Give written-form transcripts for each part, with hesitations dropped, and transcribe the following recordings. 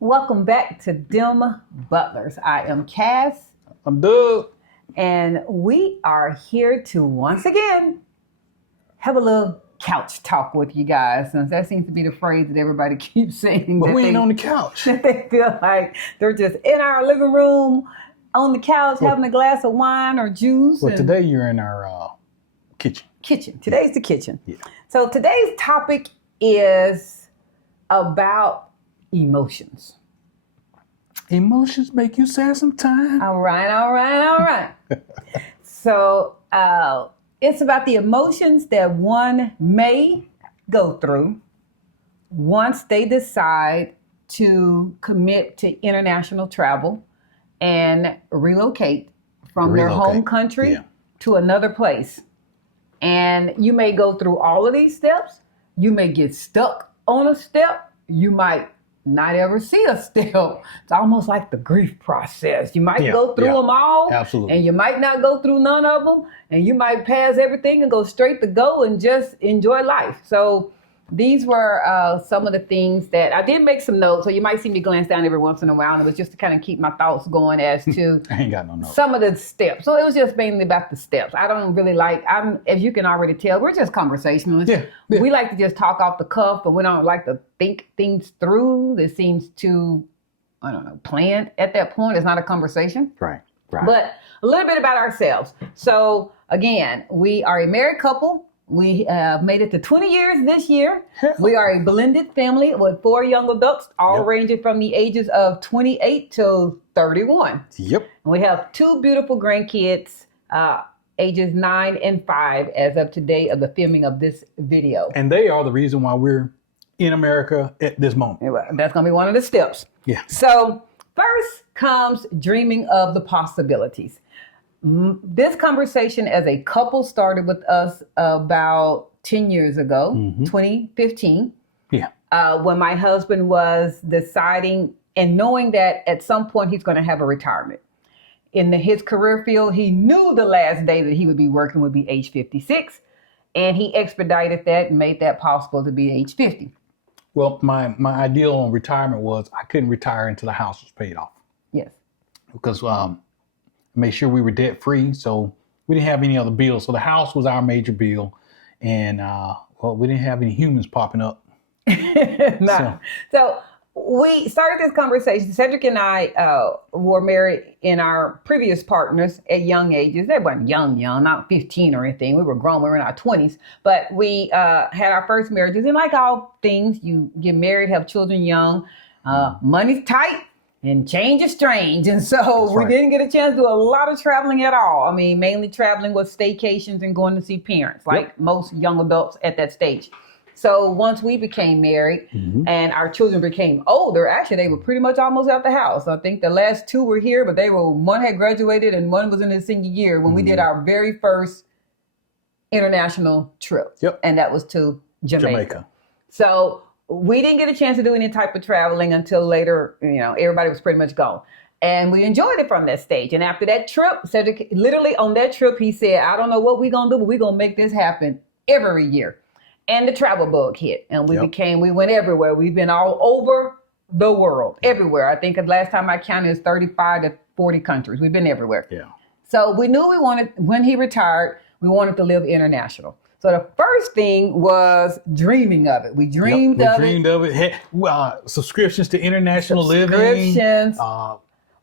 Welcome back to Dim Butlers. I am Cass, I'm Doug. and we are here to once again have a little couch talk with you guys, since that seems to be the phrase that everybody keeps saying. But That we ain't they, on the couch. that they feel like they're just in our living room on the couch having a glass of wine or juice. Well, today you're in our kitchen. Kitchen. Today's the kitchen. Yeah. So today's topic is about emotions. Emotions make you sad sometimes. All right. So it's about the emotions that one may go through once they decide to commit to international travel and relocate from their home country to another place. And you may go through all of these steps. You may get stuck on a step. You might not ever see a step. It's almost like the grief process. You might go through them all. Absolutely. And you might not go through none of them. And you might pass everything and go straight to go and just enjoy life. So these were some of the things that I did make some notes. So you might see me glance down every once in a while. And it was just to kind of keep my thoughts going as to I ain't got no notes. some of the steps. So it was just mainly about the steps. I don't really as you can already tell, we're just conversationalists. Yeah. We like to just talk off the cuff, but we don't like to think things through. It seems too, planned at that point. It's not a conversation. Right. But a little bit about ourselves. So again, we are a married couple. We have made it to 20 years this year. We are a blended family with 4 young adults, all ranging from the ages of 28 to 31. Yep. And we have 2 beautiful grandkids, ages 9 and 5, as of today of the filming of this video. And they are the reason why we're in America at this moment. That's going to be one of the steps. Yeah. So first comes dreaming of the possibilities. This conversation as a couple started with us about 10 years ago, 2015. Yeah. When my husband was deciding and knowing that at some point he's going to have a retirement. In his career field, he knew the last day that he would be working would be age 56. And he expedited that and made that possible to be age 50. Well, my ideal on retirement was I couldn't retire until the house was paid off. Yes. Because made sure we were debt free, so we didn't have any other bills. So the house was our major bill, and we didn't have any humans popping up. So we started this conversation. Cedric and I were married in our previous partners at young ages. They weren't young, not 15 or anything. We were grown. We were in our 20s. But we had our first marriages. And like all things, you get married, have children young. Money's tight and change is strange. And so we didn't get a chance to do a lot of traveling at all. I mean, mainly traveling was staycations and going to see parents, like most young adults at that stage. So once we became married and our children became older, actually, they were pretty much almost out the house. I think the last 2 were here, but one had graduated and one was in his senior year when we did our very first international trip. Yep. And that was to Jamaica. So we didn't get a chance to do any type of traveling until later. Everybody was pretty much gone. And we enjoyed it from that stage. And after that trip, Cedric, literally on that trip, he said, I don't know what we're going to do, but we're going to make this happen every year. And the travel bug hit, and we went everywhere. We've been all over the world, everywhere. I think the last time I counted is 35 to 40 countries. We've been everywhere. Yeah. So we knew when he retired, we wanted to live international. So the first thing was dreaming of it. We dreamed of it. Hey, subscriptions to international living.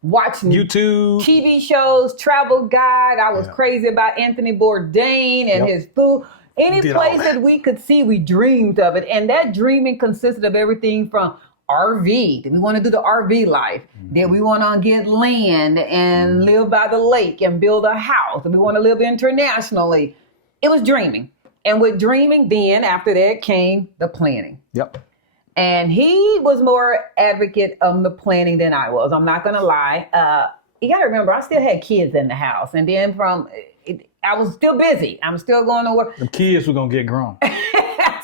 Watching YouTube, TV shows, travel guide. I was crazy about Anthony Bourdain and his food. Any place that we could see, we dreamed of it. And that dreaming consisted of everything from RV. Did we want to do the RV life? Did we want to get land and live by the lake and build a house? Did we want to live internationally? It was dreaming. And with dreaming, then after that came the planning. Yep. And he was more advocate of the planning than I was. I'm not going to lie. You got to remember, I still had kids in the house. And then I was still busy. I'm still going to work. The kids were going to get grown.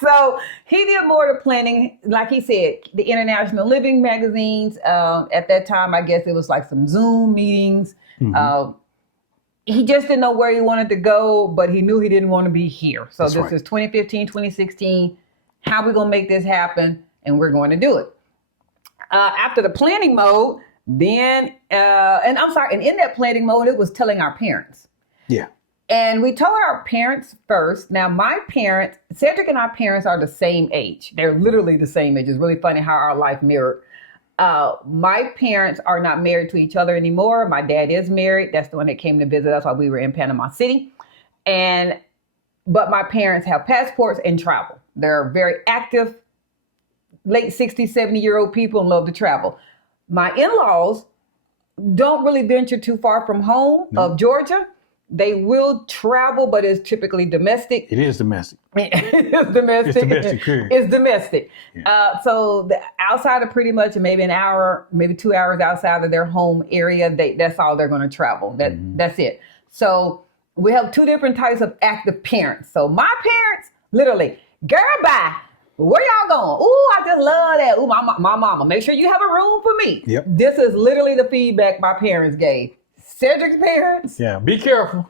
So he did more of the planning. Like he said, the International Living magazines. At that time, I guess it was like some Zoom meetings. He just didn't know where he wanted to go, but he knew he didn't want to be here. So this is 2015, 2016. How are we going to make this happen? And we're going to do it. After the planning mode, then, and in that planning mode, it was telling our parents. Yeah. And we told our parents first. Now, Cedric and our parents are the same age. They're literally the same age. It's really funny how our life mirrored. My parents are not married to each other anymore. My dad is married. That's the one that came to visit us while we were in Panama City. But my parents have passports and travel. They're very active, late 60, 70-year-old people and love to travel. My in-laws don't really venture too far from home of Georgia. They will travel, but it's typically domestic. It is domestic. It's domestic. It's domestic, period. It's domestic. Yeah. So outside of pretty much maybe an hour, maybe 2 hours outside of their home area, that's all they're going to travel. That's it. So we have two different types of active parents. So my parents, literally, girl, bye. Where y'all going? Ooh, I just love that. Ooh, my mama, make sure you have a room for me. Yep. This is literally the feedback my parents gave. Cedric's parents. Yeah, be careful.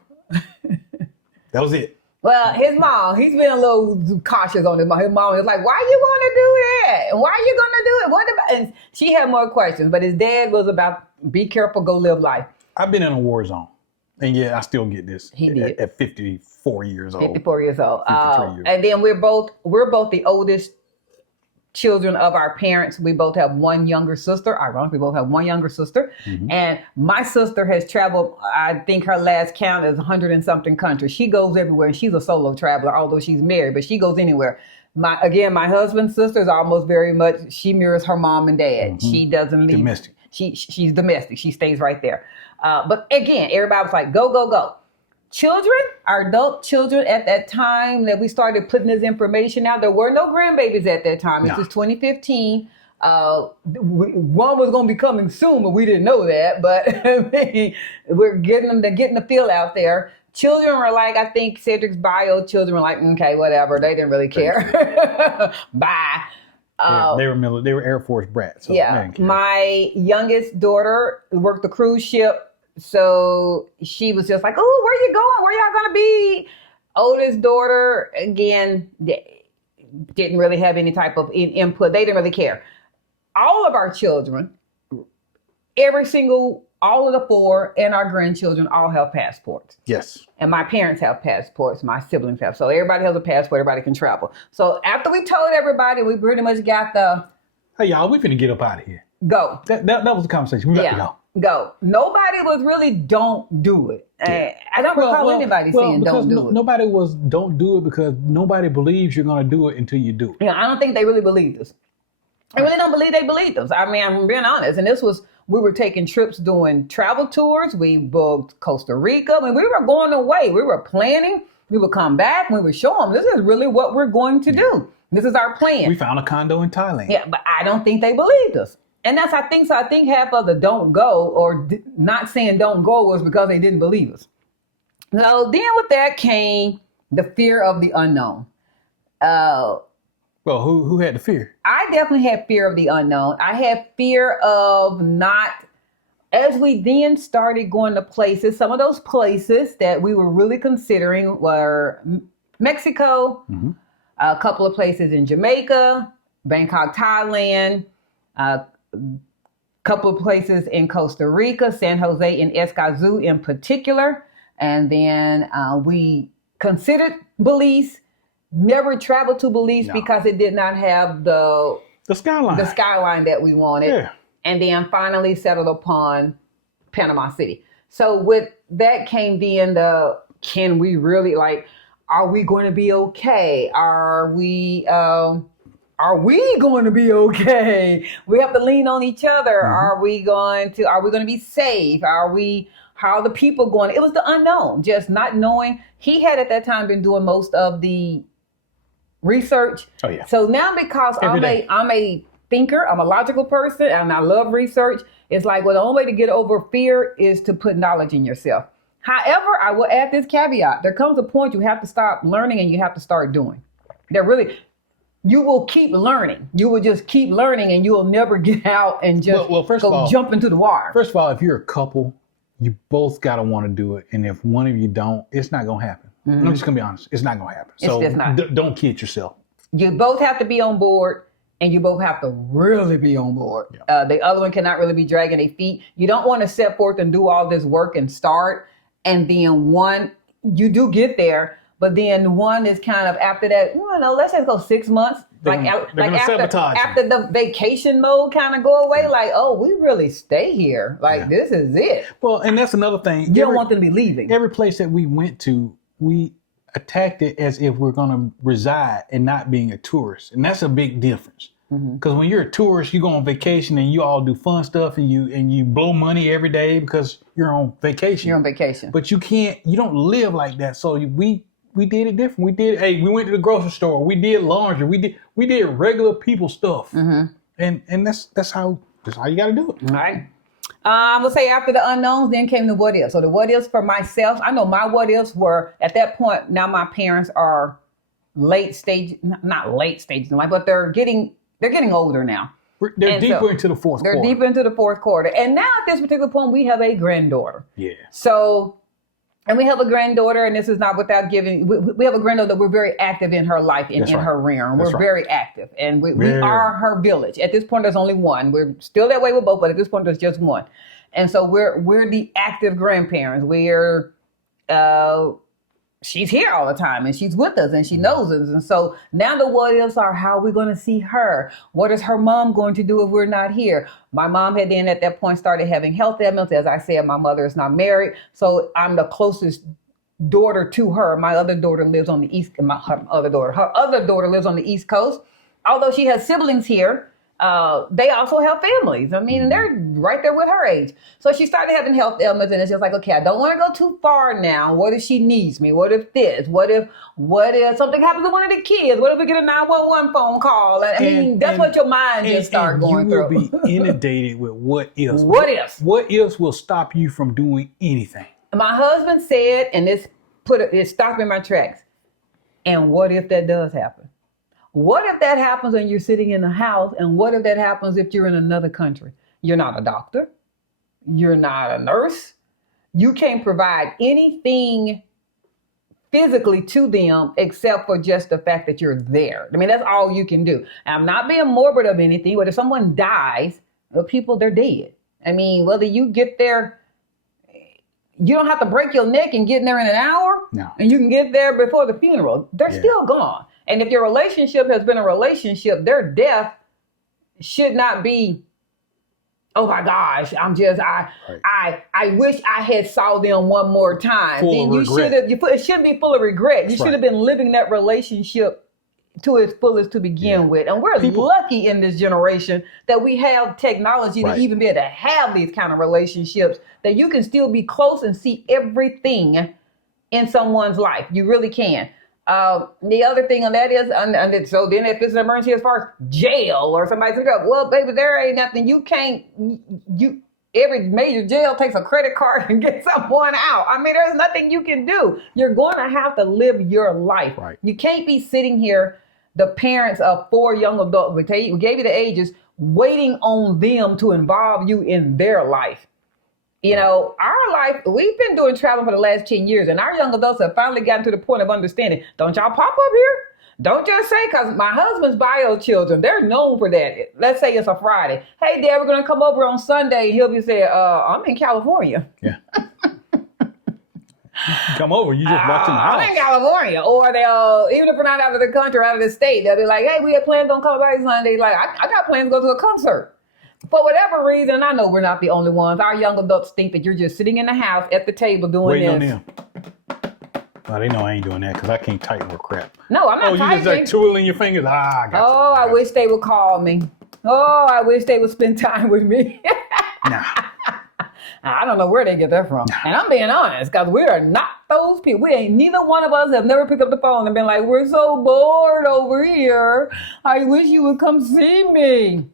That was it. Well, his mom, he's been a little cautious on his mom. His mom was like, why you going to do that? Why are you going to do it? What about? And she had more questions, but his dad was about, be careful, go live life. I've been in a war zone. And yet I still get this He did. at 54 years old. 54 years old. 53 years. And then we're both the oldest children of our parents. We both have one younger sister. Ironically, we both have one younger sister. Mm-hmm. And my sister has traveled, I think her last count is 100 and something countries. She goes everywhere, and she's a solo traveler, although she's married, but she goes anywhere. My husband's sister is almost very much, she mirrors her mom and dad. Mm-hmm. She doesn't leave. Domestic. She's domestic. She stays right there. But again, everybody was like, go, go, go. Children, our adult children at that time that we started putting this information out, there were no grandbabies at that time. This is 2015. One was going to be coming soon, but we didn't know that. But we're getting the feel out there. Children were like, I think Cedric's bio children were like, okay, whatever. They didn't really care. Bye. They were Air Force brats. So yeah. My youngest daughter worked the cruise ship. So she was just like, oh, where you going? Where y'all going to be? Oldest daughter, again, didn't really have any type of input. They didn't really care. All of our children, all of the four and our grandchildren all have passports. Yes. And my parents have passports. My siblings have. So everybody has a passport. Everybody can travel. So after we told everybody, we pretty much got hey, y'all, we finna get up out of here. Go. That was the conversation. We got to go. Go. Nobody was really don't do it. Yeah. I don't recall anybody saying don't do it. Nobody was don't do it because nobody believes you're going to do it until you do it. Yeah, I don't think they really believed us. I really don't believe they believed us. I mean, I'm being honest. And we were taking trips doing travel tours. We booked Costa Rica. I mean, we were going away. We were planning. We would come back. We would show them this is really what we're going to do. This is our plan. We found a condo in Thailand. Yeah, but I don't think they believed us. And that's, I think half of the don't go or not saying don't go was because they didn't believe us. So then with that came the fear of the unknown. Well, who had the fear? I definitely had fear of the unknown. I had fear of as we then started going to places, some of those places that we were really considering were Mexico, a couple of places in Jamaica, Bangkok, Thailand, couple of places in Costa Rica, San Jose and Escazú in particular. And then we considered Belize, never traveled to Belize because it did not have the skyline that we wanted. Yeah. And then finally settled upon Panama City. So with that came then can we really, are we going to be okay? Are we going to be okay? We have to lean on each other. Mm-hmm. Are we going to be safe? How are the people going? It was the unknown, just not knowing. He had at that time been doing most of the research. Oh yeah. So now because I'm a thinker, I'm a logical person, and I love research, it's like, well, the only way to get over fear is to put knowledge in yourself. However, I will add this caveat. There comes a point you have to stop learning and you have to start doing. You will keep learning. You will just keep learning and you will never get out and just jump into the water. First of all, if you're a couple, you both got to want to do it. And if one of you don't, it's not going to happen. I'm just going to be honest. It's not going to happen. So don't kid yourself. You both have to be on board. and you both have to really be on board. Yeah. The other one cannot really be dragging their feet. You don't want to set forth and do all this work and start, and then one, you do get there, but then one is kind of after that, let's just go 6 months. They're gonna sabotage you. After the vacation mode kind of go away, like, oh, we really stay here. Like, this is it. Well, and that's another thing. You don't want them to be leaving. Every place that we went to, we attacked it as if we're going to reside and not being a tourist. And that's a big difference. Because when you're a tourist, you go on vacation and you all do fun stuff and you blow money every day because you're on vacation. You're on vacation. But you don't live like that. So we did it different. We went to the grocery store. We did laundry. We did regular people stuff. And that's how you got to do it. All right. We'll say after the unknowns, then came the what ifs. So the what ifs for myself, I know my what ifs were at that point. Now my parents are not late stage in life, but they're getting older now. They're deeper into the fourth quarter. They're deeper into the fourth quarter. And now at this particular point, we have a granddaughter. Yeah. So, and we have a granddaughter, and this is not without giving, we have a granddaughter that we're very active in her life, in her realm. We're very active, and we are her village. At this point, there's only one. We're still that way with both, but at this point, there's just one. And so we're the active grandparents. She's here all the time, and she's with us, and she knows us. And so now the what ifs are, how are we going to see her? What is her mom going to do if we're not here? My mom had then at that point started having health ailments. As I said, my mother is not married, so I'm the closest daughter to her. My other daughter lives on the east. Her other daughter lives on the East Coast. Although she has siblings here, they also have families. I mean, they're right there with her age. So she started having health ailments, and it's just like, okay, I don't want to go too far now. What if she needs me? What if this? What if something happens to one of the kids? What if we get a 911 phone call? I mean, that's what your mind just start going through. You will be inundated with what ifs. What ifs? What ifs will stop you from doing anything? My husband said, and it stopped in my tracks. And what if that does happen? What if that happens when you're sitting in the house? And what if that happens if you're in another country? You're not a doctor. You're not a nurse. You can't provide anything physically to them except for just the fact that you're there. I mean, that's all you can do. And I'm not being morbid of anything, but if someone dies, they're dead. I mean, whether you get there, you don't have to break your neck and get there in an hour. No. And you can get there before the funeral. They're still gone. And if your relationship has been a relationship, their death should not be, oh my gosh, I wish I had saw them one more time. Then you should have, it shouldn't be full of regret. You should have been living that relationship to its fullest to begin with. And we're lucky in this generation that we have technology to even be able to have these kind of relationships, that you can still be close and see everything in someone's life. You really can. The other thing on that is, so then if it's an emergency as far as jail or somebody says, well, baby, there ain't nothing. Every major jail takes a credit card and gets someone out. I mean, there's nothing you can do. You're going to have to live your life. Right. You can't be sitting here, the parents of 4 young adults, we gave you the ages, waiting on them to involve you in their life. You know, our life, we've been doing traveling for the last 10 years, and our young adults have finally gotten to the point of understanding. Don't y'all pop up here? Don't just say, because my husband's bio children, they're known for that. Let's say it's a Friday. Hey, Dad, we're going to come over on Sunday. He'll be saying, I'm in California. Yeah. Come over, you just watching the house. I'm in California. Or they'll, even if we're not out of the country, out of the state, they'll be like, hey, we had plans on coming by Sunday. Like, I got plans to go to a concert. For whatever reason, and I know we're not the only ones, our young adults think that you're just sitting in the house at the table doing waiting this. On them. Well, they know I ain't doing that because I can't type no crap. No, I'm not typing. You just like twiddling your fingers. I got you. I wish they would call me. Oh, I wish they would spend time with me. Nah. I don't know where they get that from. Nah. And I'm being honest, because we are not those people. Neither one of us have never picked up the phone and been like, we're so bored over here. I wish you would come see me.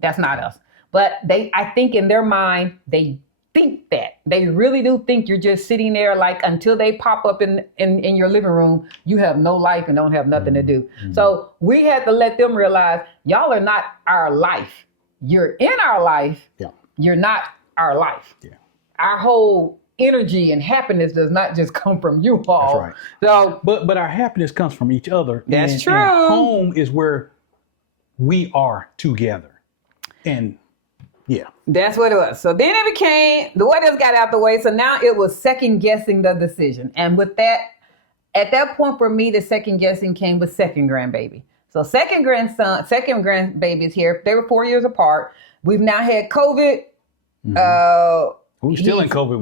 That's not us. But I think in their mind, they think that. They really do think you're just sitting there like until they pop up in your living room, you have no life and don't have nothing to do. Mm-hmm. So we had to let them realize, y'all are not our life. You're in our life. Yeah. You're not our life. Yeah. Our whole energy and happiness does not just come from you all. That's right. So, but our happiness comes from each other. That's true. And home is where we are together. And yeah. That's what it was. So then it became, the what else got out the way. So now it was second guessing the decision. And with that, at that point for me, the second guessing came with second grandbaby. So second grandbaby's here. They were 4 years apart. We've now had COVID. We're still in COVID.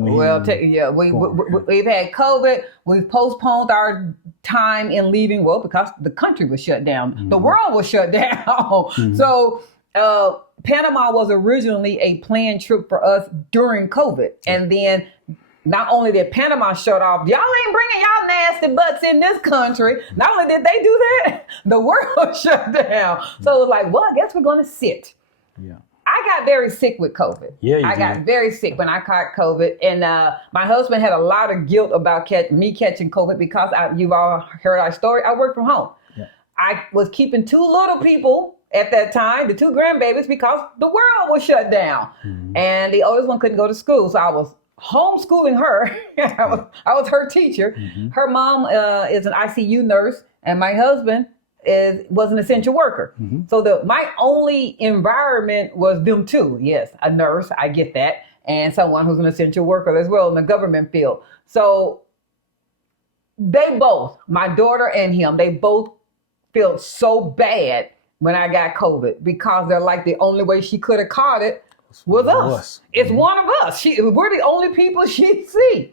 We've had COVID. We've postponed our time in leaving. Well, because the country was shut down. The world was shut down. So Panama was originally a planned trip for us during COVID. And then not only did Panama shut off, y'all ain't bringing y'all nasty butts in this country. Not only did they do that, the world shut down. So it was like, well, I guess we're going to sit. Yeah. I got very sick with COVID. Yeah, I got very sick when I caught COVID. And my husband had a lot of guilt about me catching COVID because you've all heard our story. I worked from home. Yeah. I was keeping two little people at that time, the two grandbabies, because the world was shut down. And the oldest one couldn't go to school. So I was homeschooling her. I was her teacher. Her mom is an ICU nurse, and my husband was an essential worker. So my only environment was them two. Yes, a nurse, I get that, and someone who's an essential worker as well in the government field. So they both, my daughter and him, they both felt so bad when I got COVID because they're like the only way she could have caught it was us. It's one of us. We're the only people she'd see.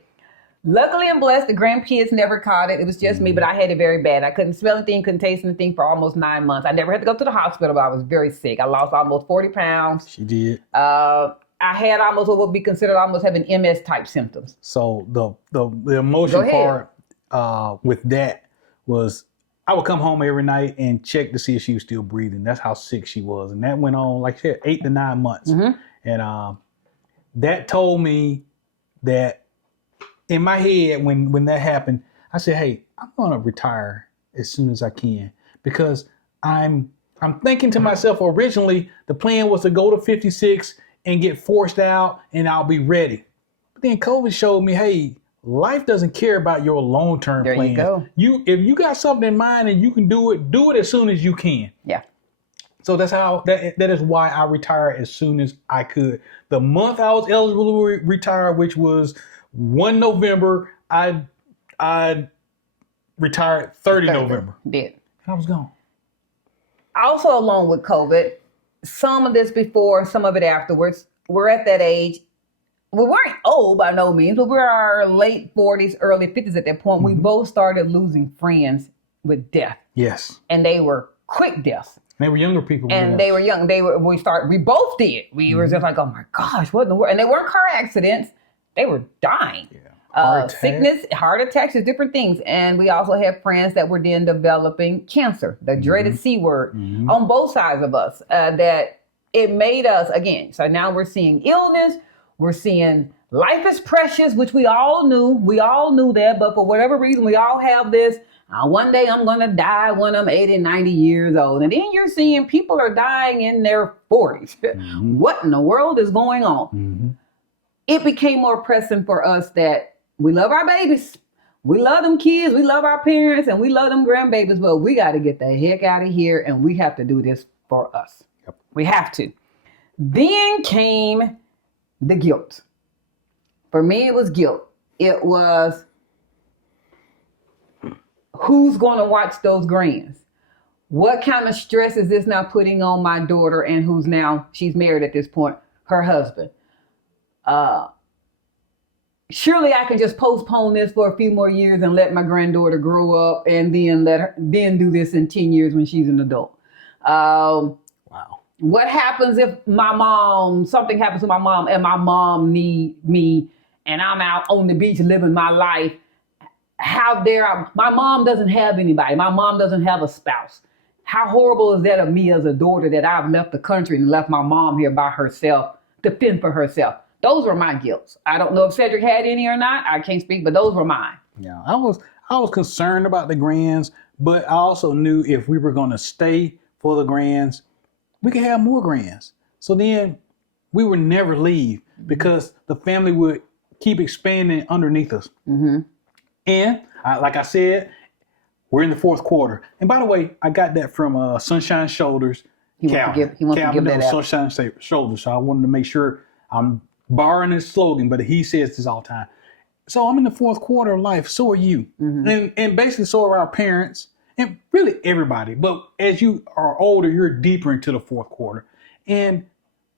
Luckily and blessed, the grandkids never caught it. It was just me, but I had it very bad. I couldn't smell anything, couldn't taste anything for almost 9 months. I never had to go to the hospital, but I was very sick. I lost almost 40 pounds. She did. I had almost what would be considered almost having MS type symptoms. So the emotion part with that was I would come home every night and check to see if she was still breathing. That's how sick she was. And that went on, like I said, 8 to 9 months. And that told me that in my head, when that happened, I said, hey, I'm going to retire as soon as I can because I'm thinking to myself, originally, the plan was to go to 56 and get forced out and I'll be ready. But then COVID showed me, hey, life doesn't care about your long-term plans. There you go. If you got something in mind and you can do it as soon as you can. Yeah. So that's how that is why I retired as soon as I could. The month I was eligible to retire, which was 1 November, I retired 30 November. Did. I was gone. Also, along with COVID, some of this before, some of it afterwards, we're at that age. We weren't old by no means, but we're our late 40s, early 50s at that point. We both started losing friends with death. Yes. And they were quick deaths. They were younger people. And they were young. We both did. We were just like, oh my gosh, what in the world? And they weren't car accidents. They were dying. Yeah. Sickness, heart attacks, different things. And we also had friends that were then developing cancer, the dreaded C word, on both sides of us, that it made us, again, so now we're seeing illness. We're seeing life is precious, which we all knew. We all knew that. But for whatever reason, we all have this. One day I'm going to die when I'm 80, 90 years old. And then you're seeing people are dying in their 40s. What in the world is going on? It became more pressing for us that we love our babies. We love them kids. We love our parents and we love them grandbabies. But we got to get the heck out of here. And we have to do this for us. Yep. We have to. Then came the guilt. For me, it was guilt. It was, who's going to watch those grands? What kind of stress is this now putting on my daughter and who's now, she's married at this point, her husband? Surely I can just postpone this for a few more years and let my granddaughter grow up and then do this in 10 years when she's an adult. Wow. What happens if something happens to my mom and my mom need me and I'm out on the beach living my life? My mom doesn't have anybody. My mom doesn't have a spouse. How horrible is that of me as a daughter that I've left the country and left my mom here by herself to fend for herself? Those were my guilts. I don't know if Cedric had any or not. I can't speak, but those were mine. Yeah, I was concerned about the grands, but I also knew if we were going to stay for the grands, we could have more grands. So then we would never leave because the family would keep expanding underneath us. And like I said, we're in the fourth quarter. And by the way, I got that from Sunshine Shoulders. He wants to give that out. Sunshine Shoulder. So I wanted to make sure I'm borrowing his slogan, but he says this all the time. So I'm in the fourth quarter of life. So are you. And basically so are our parents and really everybody. But as you are older, you're deeper into the fourth quarter. And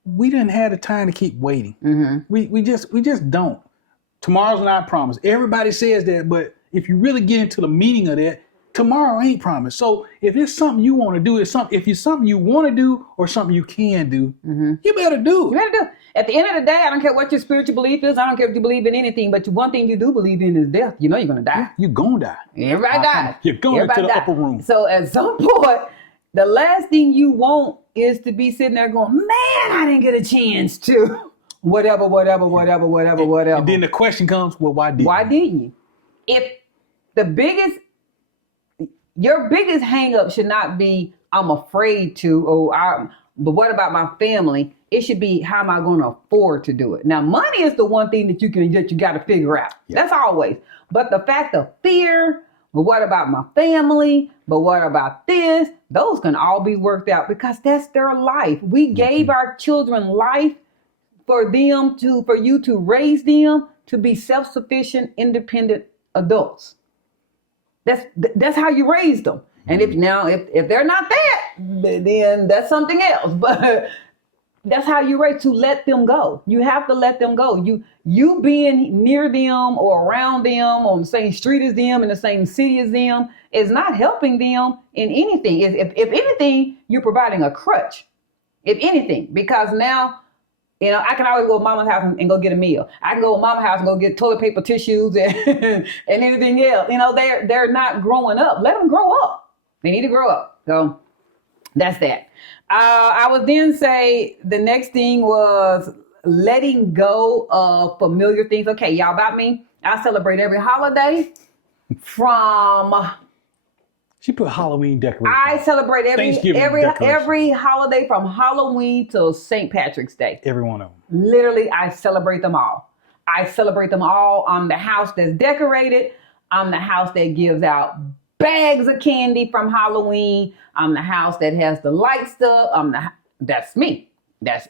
we didn't have the time to keep waiting. We just don't. Tomorrow's not promised. Everybody says that, but if you really get into the meaning of that, tomorrow ain't promised. So if it's something you want to do, if it's something you want to do or something you can do, you better do it. You better do it. At the end of the day, I don't care what your spiritual belief is. I don't care if you believe in anything, but one thing you do believe in is death. You know you're going to die. You're going to die. Everybody dies. You're going to the upper room. So at some point, the last thing you want is to be sitting there going, man, I didn't get a chance to whatever. And then the question comes, well, why didn't you? If your biggest hang up should not be, I'm afraid to, but what about my family? It should be, how am I going to afford to do it? Now, money is the one thing that you got to figure out. Yeah. That's always. But the fact of fear, but what about my family? But what about this? Those can all be worked out because that's their life. We gave our children life for you to raise them to be self-sufficient, independent adults. That's how you raise them. And if they're not that, then that's something else. But that's how you raise, to let them go. You have to let them go. You being near them or around them on the same street as them, in the same city as them, is not helping them in anything. If anything, you're providing a crutch. If anything, because now, I can always go to mama's house and go get a meal. I can go to mama's house and go get toilet paper, tissues, and anything else. They're not growing up. Let them grow up. They need to grow up. So that's that. I would then say the next thing was letting go of familiar things. Okay, y'all, about me, I celebrate every holiday from... She put Halloween decorations. I celebrate every holiday from Halloween till St. Patrick's Day. Every one of them. Literally, I celebrate them all. I'm the house that's decorated. I'm the house that gives out bags of candy from Halloween. I'm the house that has the lights up. That's me.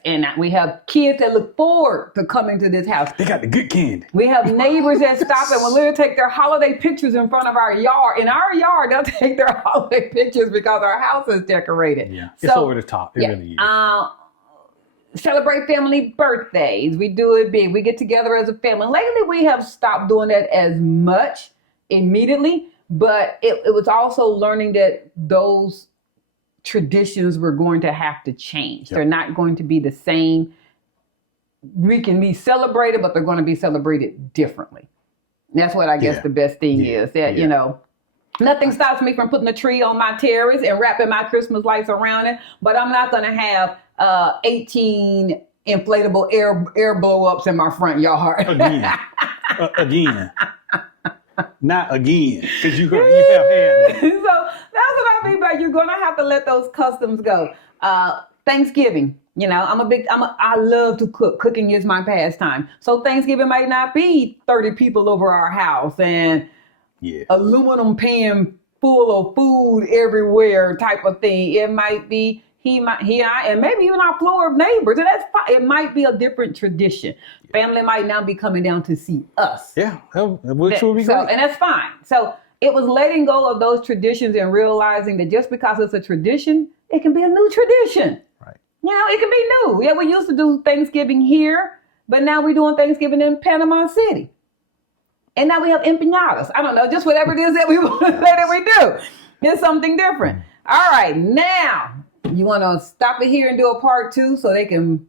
And we have kids that look forward to coming to this house. They got the good candy. We have neighbors that stop and will literally take their holiday pictures in front of our yard. In our yard, they'll take their holiday pictures because our house is decorated. Yeah, it's over the top. It really is. Celebrate family birthdays. We do it big. We get together as a family. Lately, we have stopped doing that as much immediately, but it was also learning that those traditions were going to have to change. Yep. They're not going to be the same. We can be celebrated, but they're going to be celebrated differently. That's what I guess the best thing is. That nothing stops me from putting a tree on my terrace and wrapping my Christmas lights around it, but I'm not going to have 18 inflatable air blow-ups in my front yard. Again. Not again, because you have had that. So that's what I mean by you're going to have to let those customs go. Thanksgiving, I love to cook. Cooking is my pastime. So Thanksgiving might not be 30 people over our house and aluminum pan full of food everywhere type of thing. It might be and maybe even our floor of neighbors. And that's fine. It might be a different tradition. Family might now be coming down to see us. Yeah, which will be great. And that's fine. So it was letting go of those traditions and realizing that just because it's a tradition, it can be a new tradition. Right. It can be new. Yeah, we used to do Thanksgiving here, but now we're doing Thanksgiving in Panama City. And now we have empanadas. I don't know, just whatever it is that we want to say that we do. It's something different. All right, now you want to stop it here and do a part 2 so they can...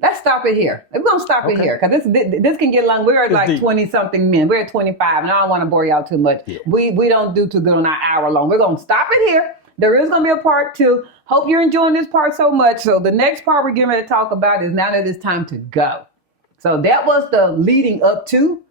Let's stop it here. We're going to stop it here because this can get long. We're at like 20-something minutes. We're at 25, and I don't want to bore y'all too much. Yeah. We don't do too good on our hour long. We're going to stop it here. There is going to be a part 2. Hope you're enjoying this part so much. So the next part we're getting ready to talk about is now that it's time to go. So that was the leading up to.